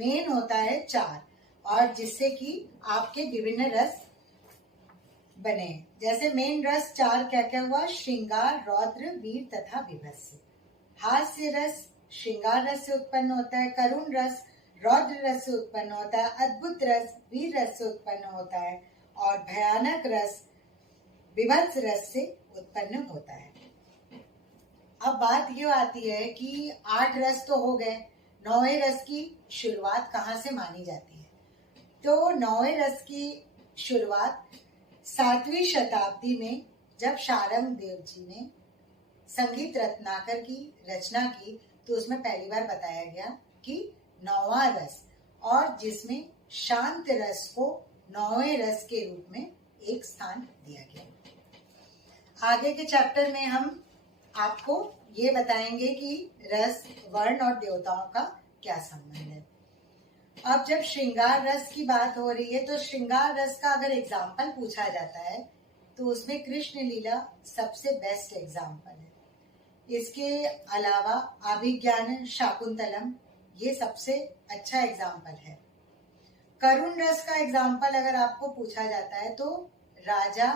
Main होता है चार, और जिससे कि आपके विभिन्न रस बने। जैसे मेन रस चार क्या क्या हुआ? श्रृंगार, रौद्र, वीर तथा विभत्स। हास्य रस श्रृंगार रस से उत्पन्न होता है, करुण रस रौद्र रस से उत्पन्न होता है, अद्भुत रस वीर रस से उत्पन्न होता है, और भयानक रस विभत्स रस से उत्पन्न होता है। अब बात ये आती है कि 8 रस तो हो गए, 9वें रस की शुरुआत कहाँ से मानी जाती है? तो 9वें रस की शुरुआत 7वीं शताब्दी में जब शारंग देव जी ने संगीत रत्नाकर की रचना की, तो उसमें पहली बार बताया गया कि 9वां रस, और जिसमें शांत रस को 9वें रस के रूप में एक स्थान दिया गया। आगे के चैप्टर में हम आपको ये बताएंगे कि रस, वर्ण और देवताओं का क्या संबंध है। अब जब श्रृंगार रस की बात हो रही है, तो श्रृंगार रस का अगर एग्जाम्पल पूछा जाता है तो उसमें कृष्ण लीला सबसे बेस्ट एग्जाम्पल है। इसके अलावा अभिज्ञान शाकुंतलम ये सबसे अच्छा एग्जाम्पल है। करुण रस का एग्जाम्पल अगर आपको पूछा जाता है तो राजा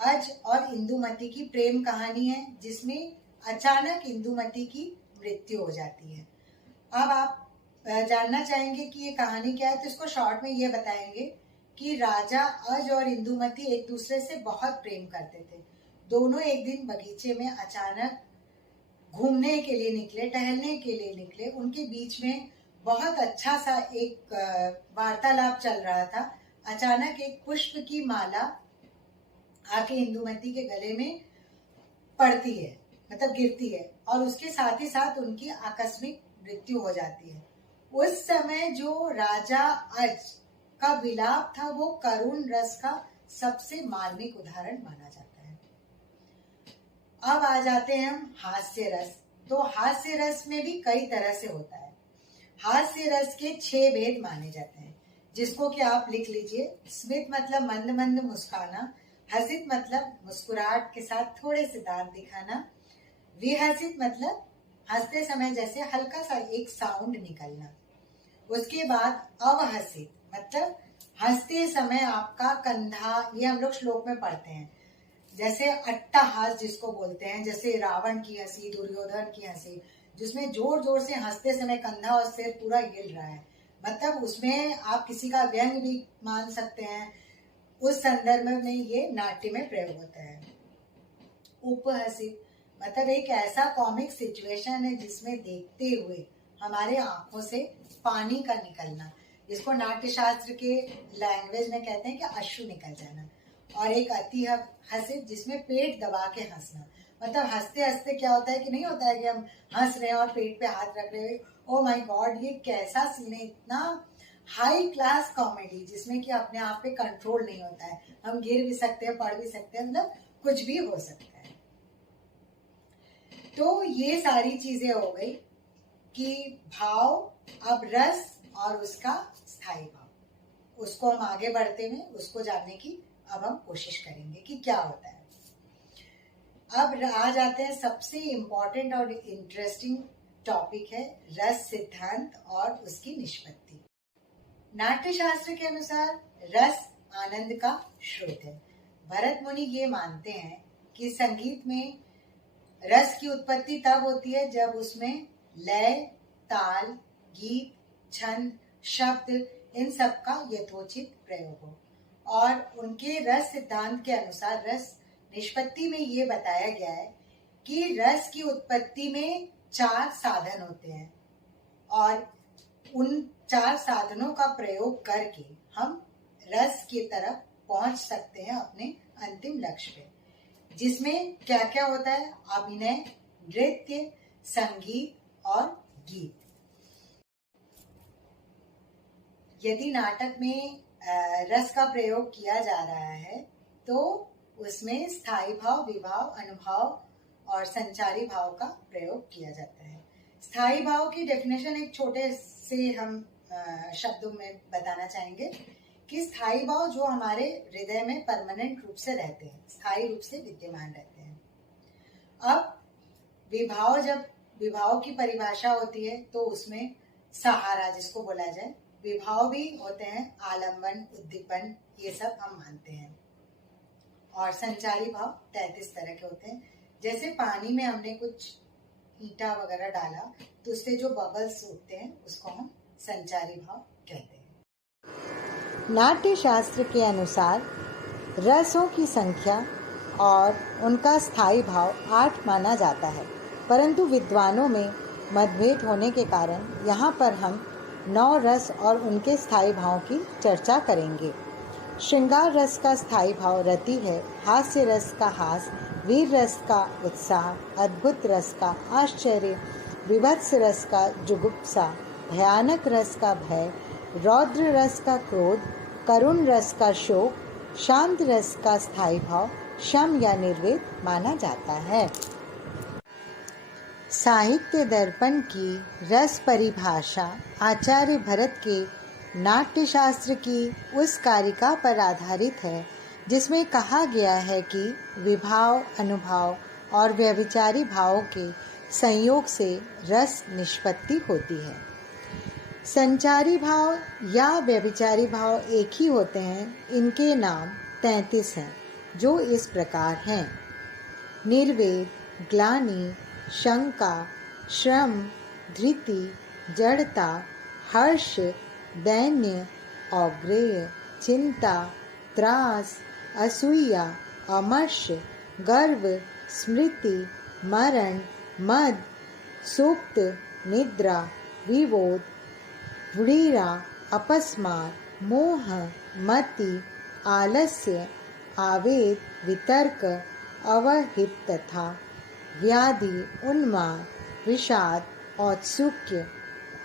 अज और इंदुमती की प्रेम कहानी है, जिसमें अचानक इंदुमती की मृत्यु हो जाती है। अब आप जानना चाहेंगे कि ये कहानी क्या है, तो इसको शॉर्ट में ये बताएंगे कि राजा अज और इंदुमती एक दूसरे से बहुत प्रेम करते थे। दोनों एक दिन बगीचे में अचानक घूमने के लिए निकले, टहलने के लिए निकले। उनके बीच में बहुत अच्छा सा एक वार्तालाप चल रहा था। अचानक एक पुष्प की माला आके इंदुमती के गले में पड़ती है, मतलब गिरती है, और उसके साथ ही साथ उनकी आकस्मिक मृत्यु हो जाती है। उस समय जो राजा अज का विलाप था वो करुण रस का सबसे मार्मिक उदाहरण माना जाता है। अब आ जाते हैं हम हास्य रस। तो हास्य रस में भी कई तरह से होता है। हास्य रस के 6 भेद माने जाते हैं, जिसको कि आप लिख लीजिए। स्मित मतलब मंद मंद मुस्काना, हसित मतलब मुस्कुराहट के साथ थोड़े से दांत दिखाना, विहसित मतलब हंसते समय जैसे हल्का सा एक साउंड निकलना। उसके बाद अवहसित मतलब हंसते समय आपका कंधा, ये हम लोग श्लोक में पढ़ते हैं, जैसे अट्टहास जिसको बोलते हैं, जैसे रावण की हंसी, दुर्योधन की हंसी, जिसमें जोर जोर से हंसते समय कंधा और सिर पूरा हिल रहा है, मतलब उसमें आप किसी का व्यंग भी मान सकते हैं। उस संदर्भ में ये नाट्य में प्रयोग होता है। उपहसित मतलब एक ऐसा कॉमिक सिचुएशन है जिसमें देखते हुए हमारे आंखों से पानी का निकलना, जिसको नाट्य शास्त्र के लैंग्वेज में कहते हैं कि अश्रु निकल जाना। और एक अति हसित जिसमें पेट दबा के हंसना, मतलब हंसते हंसते क्या होता है कि नहीं होता है कि हम हंस रहे हैं और पेट पे हाथ रख रहे हैं, ओ माय गॉड ये कैसा सीन है, इतना हाई क्लास कॉमेडी जिसमें कि अपने आप पे कंट्रोल नहीं होता है, हम गिर भी सकते हैं, पढ़ भी सकते हैं, मतलब कुछ भी हो सकता है। तो ये सारी चीजें हो गई कि भाव, अब रस और उसका स्थायी भाव, उसको हम आगे बढ़ते हुए उसको जानने की अब हम कोशिश करेंगे कि क्या होता है। अब आ जाते हैं सबसे इम्पोर्टेंट और इंटरेस्टिंग टॉपिक है रस सिद्धांत और उसकी निष्पत्ति। नाट्य शास्त्र के अनुसार रस आनंद का स्रोत है। भरत मुनि ये मानते हैं कि संगीत में रस की उत्पत्ति तब होती है जब उसमें लय, ताल, गीत, छंद, शब्द इन सब का यथोचित प्रयोग हो। और उनके रस सिद्धांत के अनुसार रस निष्पत्ति में ये बताया गया है कि रस की उत्पत्ति में 4 साधन होते हैं और उन 4 साधनों का प्रयोग करके हम रस की तरफ पहुंच सकते हैं अपने अंतिम लक्ष्य पे, जिसमें क्या क्या होता है? अभिनय, नृत्य, संगीत और गीत। यदि नाटक में रस का प्रयोग किया जा रहा है तो उसमें स्थायी भाव, विभाव, अनुभाव और संचारी भाव का प्रयोग किया जाता है। स्थायी भाव की डेफिनेशन एक छोटे से हम शब्दों में बताना चाहेंगे कि स्थायी भाव जो हमारे हृदय में परमानेंट रूप से रहते हैं, स्थायी रूप से विद्यमान रहते हैं। अब विभाव, जब विभाव की परिभाषा होती है तो उसमें सहारा जिसको बोला जाए, विभाव भी होते हैं, आलम्बन, उद्दीपन, ये सब हम मानते हैं। और संचारी भाव 33 तरह के होते हैं। जैसे पानी में हमने कुछ ईंटा वगैरह डाला तो उससे जो बबल्स उठते हैं उसको हम संचारी भाव कहते हैं। नाट्य शास्त्र के अनुसार रसों की संख्या और उनका स्थायी भाव 8 माना जाता है, परंतु विद्वानों में मतभेद होने के कारण यहाँ पर हम 9 रस और उनके स्थायी भाव की चर्चा करेंगे। श्रृंगार रस का स्थायी भाव रति है, हास्य रस का हास, वीर रस का उत्साह, अद्भुत रस का आश्चर्य, विभत्स रस का जुगुप्सा, भयानक रस का भय, रौद्र रस का क्रोध, करुण रस का शोक, शांत रस का स्थायी भाव शम या निर्वेद माना जाता है। साहित्य दर्पण की रस परिभाषा आचार्य भरत के नाट्यशास्त्र की उस कारिका पर आधारित है जिसमें कहा गया है कि विभाव, अनुभाव और व्यभिचारी भावों के संयोग से रस निष्पत्ति होती है। संचारी भाव या व्यभिचारी भाव एक ही होते हैं। इनके नाम 33 हैं जो इस प्रकार हैं: निर्वेद, ग्लानि, शंका, श्रम, धृति, जड़ता, हर्ष, दैन्य, औग्रेय, चिंता, त्रास, असूया, अमर्ष, गर्व, स्मृति, मरण, मद, सुप्त, निद्रा, विबोध, व्रीरा, अपस्मार, मोह, मति, आलस्य, आवेग, वितर्क, अवहित तथा व्याधि, उन्माद, विषाद, औत्सुक्य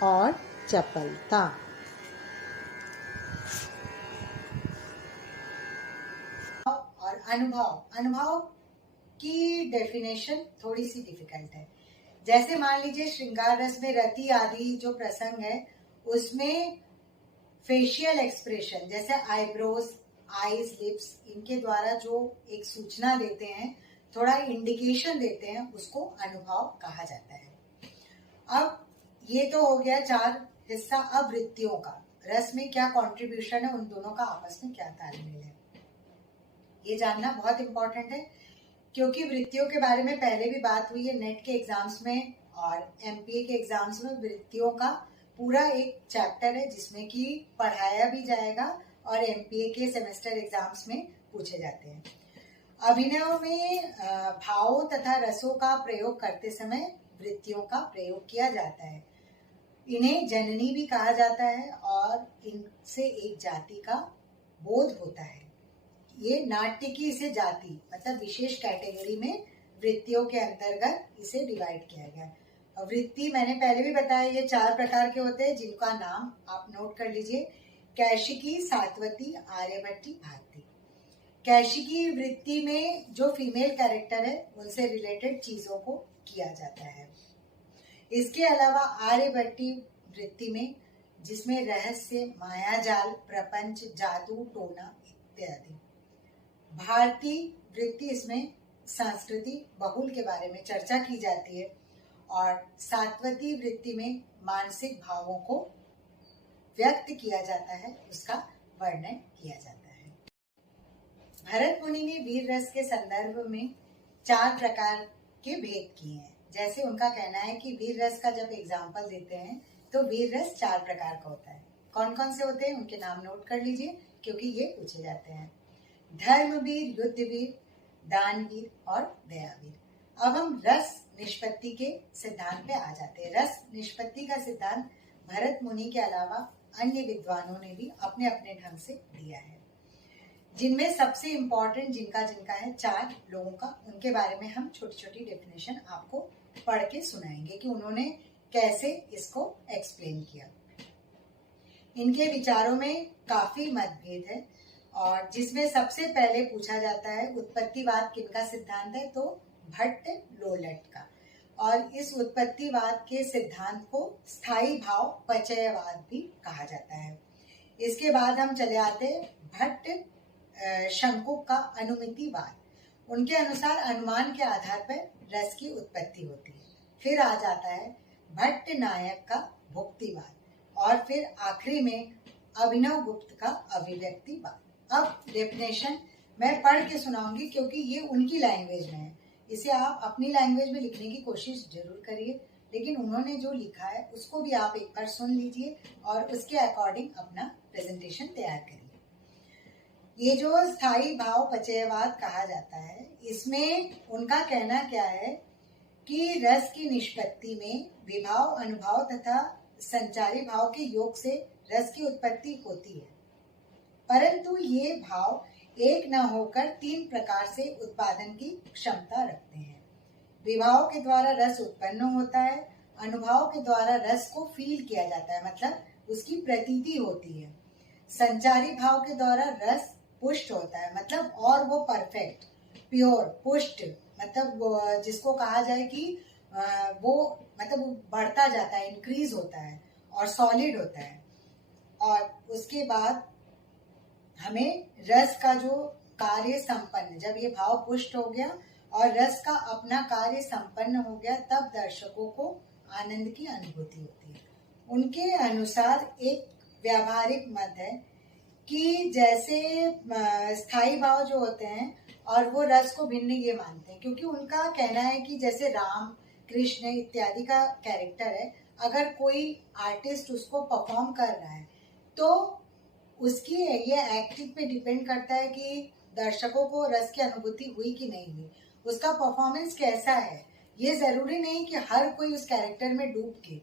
और चपलता। और अनुभव की डेफिनेशन थोड़ी सी डिफिकल्ट है। जैसे मान लीजिए श्रृंगार रस में रति आदि जो प्रसंग है उसमें फेशियल एक्सप्रेशन जैसे आईब्रोज, आईज, लिप्स, इनके द्वारा जो एक सूचना देते हैं, थोड़ा इंडिकेशन देते हैं, उसको अनुभव कहा जाता है। अब ये तो हो गया 4 हिस्सा। अब वृत्तियों का, रस में क्या कंट्रीब्यूशन है, उन दोनों का आपस में क्या तालमेल है, ये जानना बहुत इंपॉर्टेंट है, क्योंकि वृत्तियों के बारे में पहले भी बात हुई है नेट के एग्जाम्स में और एमपीए के एग्जाम्स में। वृत्तियों का पूरा एक चैप्टर है जिसमें कि पढ़ाया भी जाएगा और एमपीए के सेमेस्टर एग्जाम्स में पूछे जाते हैं। अभिनयों में भावों तथा रसों का प्रयोग करते समय वृत्तियों का प्रयोग किया जाता है। इन्हें जननी भी कहा जाता है और इनसे एक जाति का बोध होता है। ये नाट्य की इसे जाति मतलब विशेष कैटेगरी में वृत्तियों के अंतर्गत इसे डिवाइड किया गया है। वृत्ति मैंने पहले भी बताया, ये 4 प्रकार के होते हैं जिनका नाम आप नोट कर लीजिए: कैशिकी, सात्वती, आर्यभट्टी, भारती। कैशिकी वृत्ति में जो फीमेल कैरेक्टर है उनसे रिलेटेड चीजों को किया जाता है। इसके अलावा आर्यभट्टी वृत्ति में जिसमें रहस्य, मायाजाल, प्रपंच, जादू, टोना इत्यादि। भारतीय वृत्ति इसमें संस्कृति, बहुल के बारे में चर्चा की जाती है और सात्वती वृत्ति में मानसिक भावों को व्यक्त किया जाता है, उसका वर्णन किया जाता है। भरत मुनि ने वीर रस के संदर्भ में 4 प्रकार के भेद किए हैं। जैसे उनका कहना है कि वीर रस का जब एग्जाम्पल देते हैं तो वीर रस 4 प्रकार का होता है। कौन कौन से होते हैं उनके नाम नोट कर लीजिए, क्योंकि ये पूछे जाते हैं। धर्मवीर, युद्धवीर, दानवीर और दयावीर। अब हम रस निष्पत्ति के सिद्धांत पे आ जाते हैं। रस निष्पत्ति का सिद्धांत भरत मुनि के अलावा अन्य विद्वानों ने भी अपने अपने ढंग से दिया है, जिनमें सबसे इम्पोर्टेंट जिनका है 4 लोगों का, उनके बारे में हम छोटी छोटी डेफिनेशन आपको पढ़ के सुनाएंगे कि उन्होंने कैसे इसको एक्सप्लेन किया। इनके विचारों में काफी मतभेद है, और जिसमें सबसे पहले पूछा जाता है उत्पत्तिवाद किनका सिद्धांत है, तो भट्ट लोलट का। और इस उत्पत्तिवाद के सिद्धांत को स्थायी भाव पचयवाद भी कहा जाता है। इसके बाद हम चले आते हैं भट्ट शंकुक का अनुमितिवाद। उनके अनुसार अनुमान के आधार पर रस की उत्पत्ति होती है। फिर आ जाता है भट्ट नायक का भुक्तिवाद, और फिर आखिरी में अभिनव गुप्त का अभिव्यक्तिवाद। अब डेफिनेशन मैं पढ़ के सुनाऊंगी, क्योंकि ये उनकी लैंग्वेज में है। इसे आप अपनी लैंग्वेज में लिखने की कोशिश जरूर करिए, लेकिन उन्होंने जो लिखा है उसको भी आप एक बार सुन लीजिए और उसके अकॉर्डिंग अपना प्रेजेंटेशन तैयार करिए। ये जो स्थायी भाव पचयवाद कहा जाता है, इसमें उनका कहना क्या है कि रस की निष्पत्ति में विभाव, अनुभाव तथा संचारी भाव के योग से रस की उत्पत्ति होती है, परंतु ये भाव एक न होकर 3 प्रकार से उत्पादन की क्षमता रखते हैं। विभाव के द्वारा रस उत्पन्न होता है, अनुभव के द्वारा रस को फील किया जाता है, मतलब उसकी प्रतीति होती है। संचारी भाव के द्वारा रस पुष्ट होता है, मतलब और वो परफेक्ट, प्योर, पुष्ट, मतलब जिसको कहा जाए कि वो मतलब बढ़ता जाता है, इंक्रीज होता है और सॉलिड होता है। और उसके बाद हमें रस का जो कार्य संपन्न, जब ये भाव पुष्ट हो गया और रस का अपना कार्य संपन्न हो गया, तब दर्शकों को आनंद की अनुभूति होती है। उनके अनुसार एक व्यावहारिक मत है कि जैसे स्थायी भाव जो होते हैं और वो रस को भिन्न ये मानते हैं, क्योंकि उनका कहना है कि जैसे राम, कृष्ण इत्यादि का कैरेक्टर है, अगर कोई आर्टिस्ट उसको परफॉर्म कर रहा है तो उसकी ये एक्टिंग पे डिपेंड करता है कि दर्शकों को रस की अनुभूति हुई कि नहीं हुई, उसका परफॉर्मेंस कैसा है। ये जरूरी नहीं कि हर कोई उस कैरेक्टर में डूब के,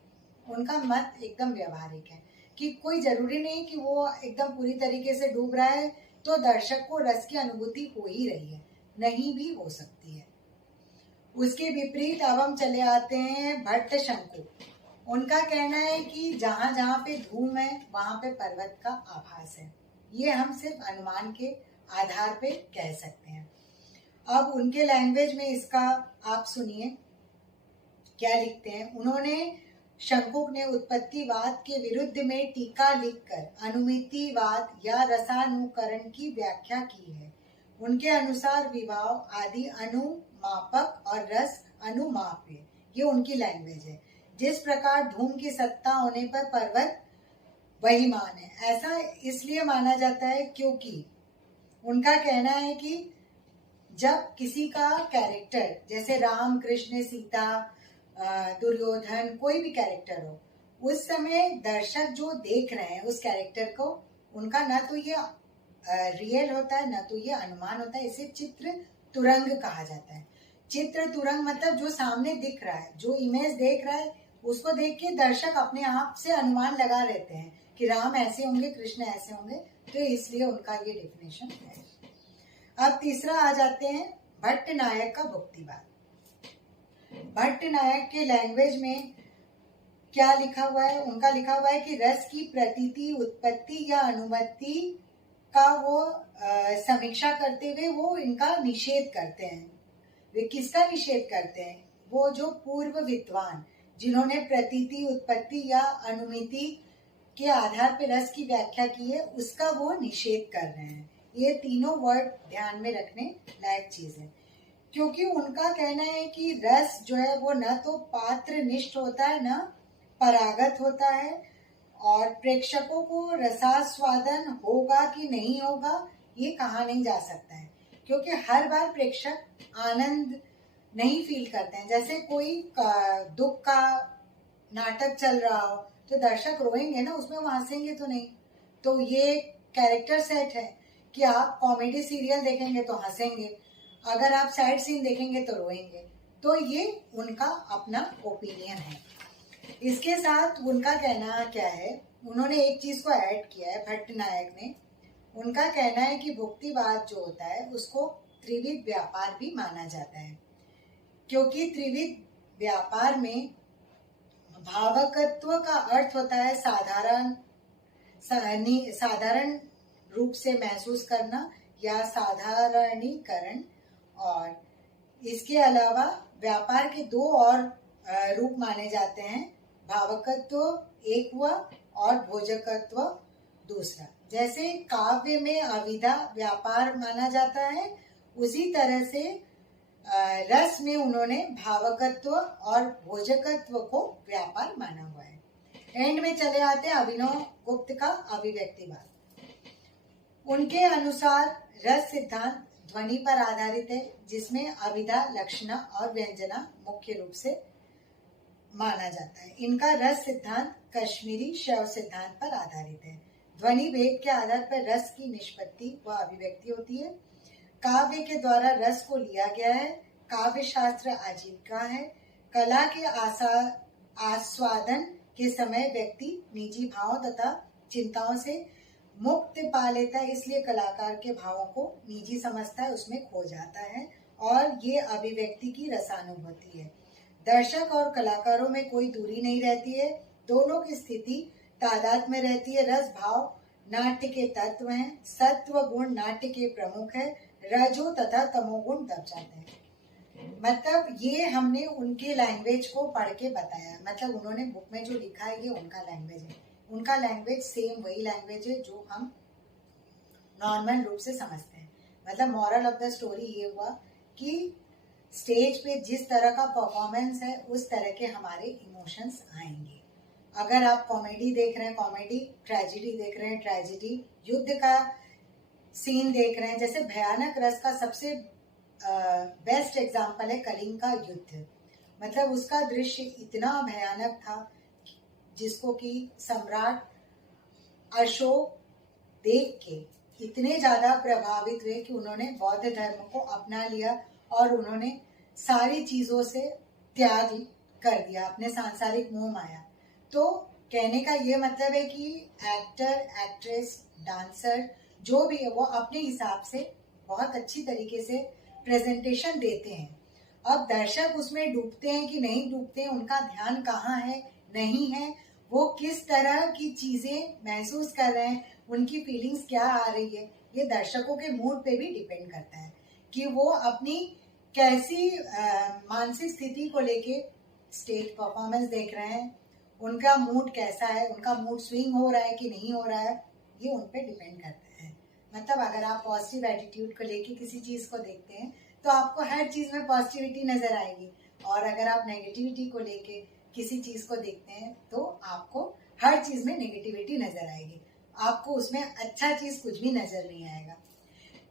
उनका मत एकदम व्यवहारिक है कि कोई जरूरी नहीं कि वो एकदम पूरी तरीके से डूब रहा है तो दर्शक को रस की अनुभूति हो ही रही है, नहीं भी हो सकती है। उसके विपरीत अब हम चले आते हैं भट्ट शंकु। उनका कहना है कि जहां जहां पे धूम है वहां पे पर्वत का आभास है। ये हम सिर्फ अनुमान के आधार पे कह सकते हैं। अब उनके लैंग्वेज में इसका आप सुनिए क्या लिखते हैं। उन्होंने, शंकुक ने उत्पत्तिवाद के विरुद्ध में टीका लिखकर अनुमितिवाद या रसानुकरण की व्याख्या की है। उनके अनुसार विभाव आदि अनुमापक और रस अनुमाप्य, ये उनकी लैंग्वेज है। जिस प्रकार धूम की सत्ता होने पर पर्वत वही मान है, ऐसा इसलिए माना जाता है क्योंकि उनका कहना है कि जब किसी का कैरेक्टर, जैसे राम, कृष्ण, सीता, दुर्योधन, कोई भी कैरेक्टर हो, उस समय दर्शक जो देख रहे हैं उस कैरेक्टर को, उनका ना तो ये रियल होता है ना तो ये अनुमान होता है। इसे चित्र तुरंग कहा जाता है। चित्र तुरंग मतलब जो सामने दिख रहा है, जो इमेज देख रहा है, उसको देख के दर्शक अपने आप से अनुमान लगा लेते हैं कि राम ऐसे होंगे, कृष्ण ऐसे होंगे, तो इसलिए उनका ये डेफिनेशन है। अब तीसरा आ जाते हैं भट्ट नायक का भुक्तिवाद। भट्ट नायक के लैंग्वेज में क्या लिखा हुआ है, उनका लिखा हुआ है कि रस की प्रतीति, उत्पत्ति या अनुमति का वो समीक्षा करते हुए वो इनका निषेध करते हैं। वे किसका निषेध करते हैं? वो जो पूर्व विद्वान जिन्होंने प्रतीति, उत्पत्ति या अनुमिति के आधार पर रस की व्याख्या की है, उसका वो निषेध कर रहे हैं। ये तीनों वर्ड ध्यान में रखने लायक चीज है, क्योंकि उनका कहना है कि रस जो है वो न तो पात्र निष्ठ होता है, न परागत होता है, और प्रेक्षकों को रसास्वादन होगा कि नहीं होगा ये कहा नहीं जा सकता है, क्योंकि हर बार प्रेक्षक आनंद नहीं फील करते हैं। जैसे कोई दुख का नाटक चल रहा हो तो दर्शक रोएंगे ना, उसमें वो हंसेंगे तो नहीं। तो ये कैरेक्टर सेट है कि आप कॉमेडी सीरियल देखेंगे तो हंसेंगे, अगर आप सैड सीन देखेंगे तो रोएंगे। तो ये उनका अपना ओपिनियन है। इसके साथ उनका कहना क्या है, उन्होंने एक चीज को ऐड किया है भट्टनायक ने। उनका कहना है कि भुक्तिवाद जो होता है उसको त्रिविध व्यापार भी माना जाता है, क्योंकि त्रिविध व्यापार में भावकत्व का अर्थ होता है साधारण रूप से महसूस करना या साधारणीकरण, और इसके अलावा व्यापार के दो और रूप माने जाते हैं, भावकत्व एक हुआ और भोजकत्व दूसरा। जैसे काव्य में अविधा व्यापार माना जाता है, उसी तरह से रस में उन्होंने भावकत्व और भोजकत्व को व्यापार माना हुआ है। एंड में चले आते हैं अभिनव गुप्त का अभिव्यक्तिवाद। उनके अनुसार रस सिद्धांत ध्वनि पर आधारित है, जिसमें अभिधा, लक्षणा और व्यंजना मुख्य रूप से माना जाता है। इनका रस सिद्धांत कश्मीरी शैव सिद्धांत पर आधारित है। ध्वनि भेद के आधार पर रस की निष्पत्ति व अभिव्यक्ति होती है। काव्य के द्वारा रस को लिया गया है। काव्य शास्त्र आजीविका है। कला के आस्वादन के समय व्यक्ति निजी भावों तथा चिंताओं से मुक्त पा लेता है, इसलिए कलाकार के भावों को निजी समझता है, उसमें खो जाता है, और ये अभिव्यक्ति की रसानुभूति है। दर्शक और कलाकारों में कोई दूरी नहीं रहती है, दोनों की स्थिति तादाद में रहती है। रस भाव नाट्य के तत्व हैं, सत्व गुण नाट्य के प्रमुख है, रजो तथा तमोगुण दब जाते हैं। मतलब ये हमने उनके लैंग्वेज को पढ़ के बताया, मतलब उन्होंने बुक में जो लिखा है ये उनका लैंग्वेज है। उनका लैंग्वेज सेम वही लैंग्वेज है जो हम नॉर्मल रूप से समझते हैं। मतलब मॉरल ऑफ द स्टोरी ये हुआ कि स्टेज पे जिस तरह का परफॉर्मेंस है उस तरह के हमारे इमोशंस आएंगे। अगर आप कॉमेडी देख रहे हैं कॉमेडी, ट्रेजेडी देख रहे हैं ट्रेजेडी, युद्ध का सीन देख रहे हैं, जैसे भयानक रस का सबसे बेस्ट एग्जाम्पल है कलिंग का युद्ध। मतलब उसका दृश्य इतना भयानक था जिसको कि सम्राट अशोक देख के इतने ज्यादा प्रभावित हुए कि उन्होंने बौद्ध धर्म को अपना लिया और उन्होंने सारी चीजों से त्याग कर दिया, अपने सांसारिक मोह माया। तो कहने का ये मतलब है कि एक्टर, एक्ट्रेस, डांसर जो भी है वो अपने हिसाब से बहुत अच्छी तरीके से प्रेजेंटेशन देते हैं। अब दर्शक उसमें डूबते हैं कि नहीं डूबते हैं, उनका ध्यान कहाँ है नहीं है, वो किस तरह की चीजें महसूस कर रहे हैं, उनकी फीलिंग्स क्या आ रही है, ये दर्शकों के मूड पे भी डिपेंड करता है कि वो अपनी कैसी मानसिक स्थिति को लेके स्टेज परफॉर्मेंस देख रहे हैं, उनका मूड कैसा है, उनका मूड स्विंग हो रहा है कि नहीं हो रहा है, ये उन पे डिपेंड करता है। मतलब अगर आप पॉजिटिव एटीट्यूड को लेके किसी चीज को देखते हैं तो आपको हर चीज में पॉजिटिविटी नजर आएगी, और अगर आप नेगेटिविटी को लेके किसी चीज को देखते हैं तो आपको हर चीज में नेगेटिविटी नजर आएगी, आपको उसमें अच्छा चीज कुछ भी नजर नहीं आएगा।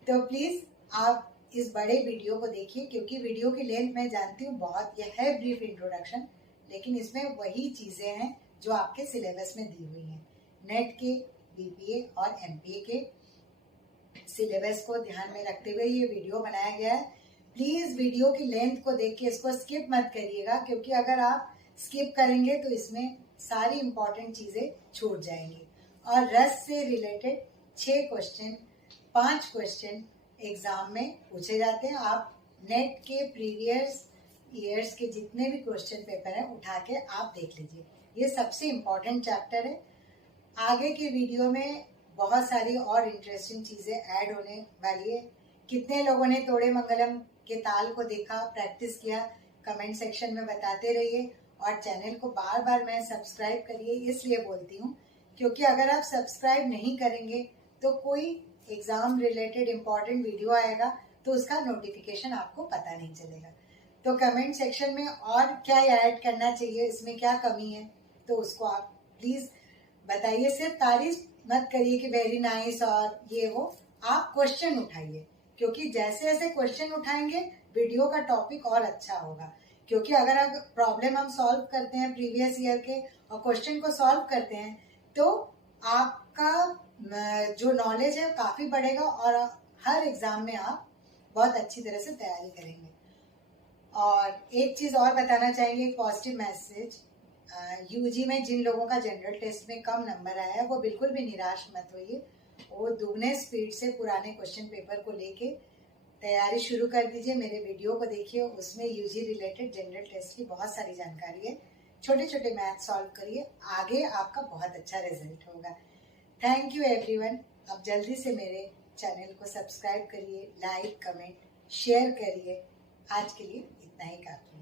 तो प्लीज आप इस बड़े वीडियो को देखिए, क्योंकि वीडियो की लेंथ मैं जानती हूँ बहुत, यह है ब्रीफ इंट्रोडक्शन, लेकिन इसमें वही चीजें हैं जो आपके सिलेबस में दी हुई हैं। नेट के, बीपीए और एमपीए के सिलेबस को ध्यान में रखते हुए ये वीडियो बनाया गया है। प्लीज वीडियो की लेंथ को देख के इसको स्किप मत करिएगा, क्योंकि अगर आप स्किप करेंगे तो इसमें सारी इंपॉर्टेंट चीजें छूट जाएंगी। और रस से रिलेटेड 6 क्वेश्चन, 5 क्वेश्चन एग्जाम में पूछे जाते हैं। आप नेट के प्रीवियस ईयर्स के जितने भी क्वेश्चन पेपर हैं उठा के आप देख लीजिए, ये सबसे इम्पोर्टेंट चैप्टर है। आगे की वीडियो में बहुत सारी और इंटरेस्टिंग चीजें ऐड होने वाली है। कितने लोगों ने तोड़े मंगलम के ताल को देखा, प्रैक्टिस किया, कमेंट सेक्शन में बताते रहिए, और चैनल को बार बार मैं सब्सक्राइब करिए। इसलिए बोलती हूँ क्योंकि अगर आप सब्सक्राइब नहीं करेंगे तो कोई एग्जाम रिलेटेड इम्पोर्टेंट वीडियो आएगा तो उसका नोटिफिकेशन आपको पता नहीं चलेगा। तो कमेंट सेक्शन में और क्या ऐड करना चाहिए, इसमें क्या कमी है, तो उसको आप प्लीज बताइए। सिर्फ तारीफ मत करिए कि वेरी नाइस और ये वो, आप क्वेश्चन उठाइए, क्योंकि जैसे जैसे क्वेश्चन उठाएंगे वीडियो का टॉपिक और अच्छा होगा। क्योंकि अगर प्रॉब्लम हम सॉल्व करते हैं प्रीवियस ईयर के और क्वेश्चन को सॉल्व करते हैं तो आपका जो नॉलेज है काफी बढ़ेगा और हर एग्जाम में आप बहुत अच्छी तरह से तैयारी करेंगे। और एक चीज और बताना चाहेंगे, एक पॉजिटिव मैसेज, यूजी में जिन लोगों का जनरल टेस्ट में कम नंबर आया है वो बिल्कुल भी निराश मत होइए। वो दुगने स्पीड से पुराने क्वेश्चन पेपर को लेके तैयारी शुरू कर दीजिए। मेरे वीडियो को देखिए, उसमें यूजी रिलेटेड जनरल टेस्ट की बहुत सारी जानकारी है। छोटे छोटे मैथ सॉल्व करिए, आगे आपका बहुत अच्छा रिजल्ट होगा। Thank you everyone. अब जल्दी से मेरे चैनल को सब्सक्राइब करिए, लाइक कमेंट शेयर करिए। आज के लिए इतना ही काफी।